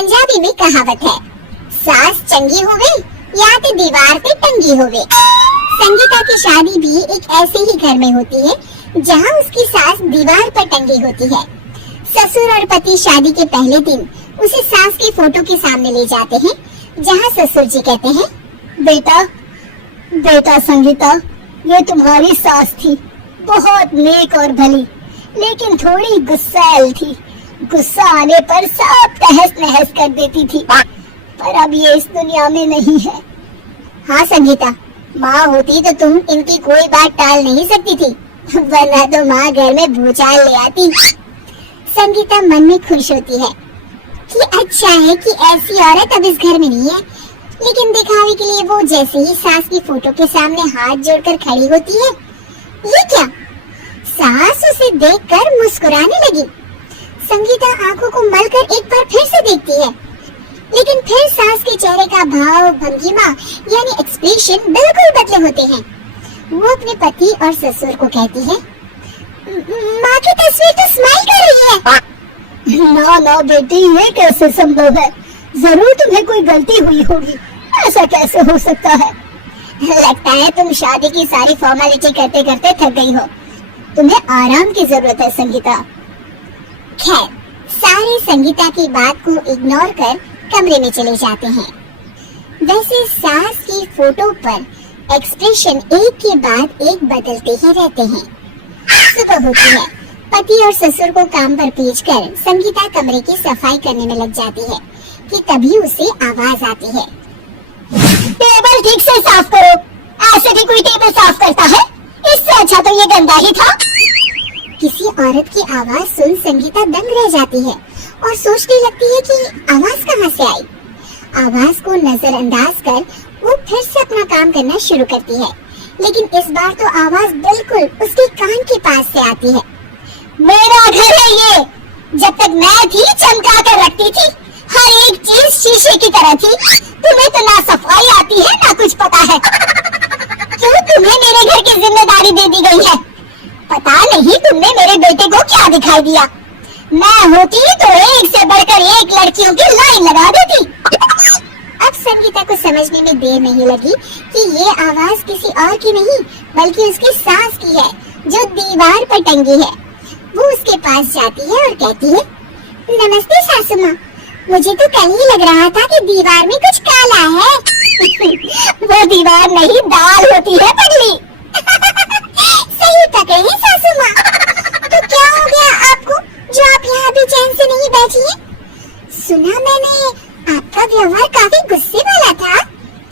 पंजाबी में कहावत है, सास चंगी होवे या तो दीवार पे टंगी होवे। संगीता की शादी भी एक ऐसे ही घर में होती है जहां उसकी सास दीवार पर टंगी होती है। ससुर और पति शादी के पहले दिन उसे सास की फोटो के सामने ले जाते हैं, जहां ससुर जी कहते हैं, बेटा संगीता, ये तुम्हारी सास थी, बहुत नेक और भली, लेकिन थोड़ी गुस्सैल थी। गुस्सा आने पर सब तहस नहस कर देती थी, पर अब ये इस दुनिया में नहीं है। हाँ संगीता, माँ होती तो तुम इनकी कोई बात टाल नहीं सकती थी, वरना तो माँ घर में भूचाल ले आती। संगीता मन में खुश होती है कि अच्छा है कि ऐसी औरत अब इस घर में नहीं है, लेकिन दिखावे के लिए वो जैसे ही सास की फोटो के सामने हाथ जोड़कर खड़ी होती है, ये क्या? सास उसे देखकर मुस्कुराने लगी। संगीता आंखों को मलकर एक बार फिर से देखती है, लेकिन फिर सास के चेहरे का भाव, भंगिमा यानी एक्सप्रेशन बिल्कुल बदले होते हैं। वो अपने पति और ससुर को कहती है, माँ की तस्वीर तो स्माइल कर रही है। ना बेटी, ये कैसे संभव है? जरूर तुम्हें कोई गलती हुई होगी, ऐसा कैसे हो सकता है? लगता है तुम शादी की सारी फॉर्मेलिटी करते करते थक गई हो, तुम्हें आराम की जरूरत है संगीता। खैर, सारे संगीता की बात को इग्नोर कर कमरे में चले जाते हैं। वैसे सास की फोटो पर एक्सप्रेशन एक के बाद एक बदलते ही रहते हैं। सुबह होती है, पति और ससुर को काम पर भेजकर संगीता कमरे की सफाई करने में लग जाती है कि तभी उसे आवाज आती है, टेबल ठीक से साफ करो। ऐसे भी कोई टेबल साफ करता है? इससे अच्छा तो ये गंदा ही था। किसी औरत की आवाज सुन संगीता दंग रह जाती है और सोचने लगती है कि आवाज कहाँ से आई। आवाज को नजरअंदाज कर वो फिर से अपना काम करना शुरू करती है, लेकिन इस बार तो आवाज बिल्कुल उसके कान के पास से आती है। मेरा घर है ये। जब तक मैं थी चमका कर रखती थी, हर एक चीज शीशे की तरह थी। तुम्हें तो ना सफाई आती है ना कुछ पता है। क्यों तुम्हें मेरे घर की जिम्मेदारी दे दी गई है? पता नहीं तुमने मेरे बेटे को क्या दिखाई दिया। मैं होती तो एक से बढ़कर एक लड़कियों की लाइन लगा देती। अब संगीता को समझने में देर नहीं लगी कि ये आवाज किसी और की नहीं बल्कि उसकी सास की है, जो दीवार पर टंगी है। वो उसके पास जाती है और कहती है, नमस्ते सासू माँ, मुझे तो कल ही लग रहा था कि दीवार में कुछ काला है। वो दीवार नहीं, दाल होती है पगली। सही पकड़े हैं सासू माँ। तो क्या हो गया आपको जो आप यहाँ भी चैन से नहीं बैठी हैं? सुना मैंने आपका व्यवहार काफी गुस्से वाला था।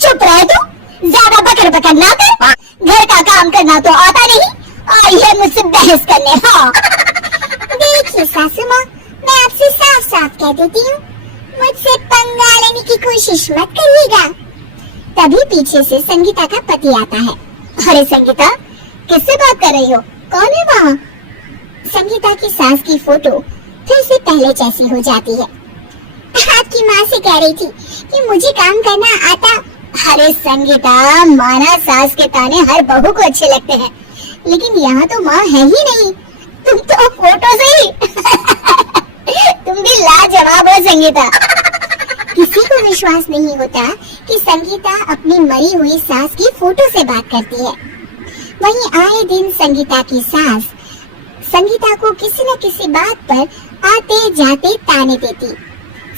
चुप रह तू, ज्यादा बकर बकर ना कर। घर का काम करना तो आता नहीं, आई है मुझसे बहस करने। हाँ देखिए सासू माँ, मैं आपसे साफ साफ कह देती हूँ, मुझसे पंगा लेने की कोशिश मत करिएगा। तभी पीछे से संगीता का पति आता है। अरे संगीता, किससे बात कर रही हो? कौन है वहाँ? संगीता की सास की फोटो फिर से पहले जैसी हो जाती है। आपकी माँ से कह रही थी कि मुझे काम करना आता। अरे संगीता, माना सास के ताने हर बहू को अच्छे लगते हैं, लेकिन यहाँ तो माँ है ही नहीं। तुम तो फोटो से ही तुम भी लाजवाब हो संगीता। किसी को विश्वास नहीं होता कि संगीता अपनी मरी हुई सास की फोटो से बात करती है। वहीं आए दिन संगीता की सास संगीता को किसी न किसी बात पर आते जाते ताने देती।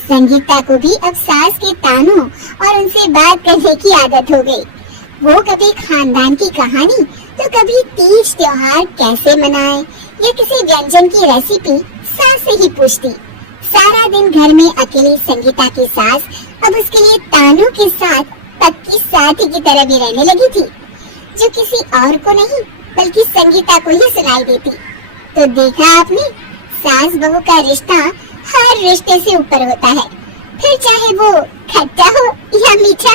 संगीता को भी अब सास के तानों और उनसे बात करने की आदत हो गई। वो कभी खानदान की कहानी तो कभी तीज त्योहार कैसे मनाए या किसी व्यंजन की रेसिपी सास से ही पूछती। सारा दिन घर में अकेली संगीता की सास अब उसके लिए तानों के साथ पक्की साथी की तरह भी रहने लगी थी, जो किसी और को नहीं बल्कि संगीता को ही सुनाई देती। तो देखा आपने, सास बहू का रिश्ता हर रिश्ते से ऊपर होता है, फिर चाहे वो खट्टा हो या मीठा।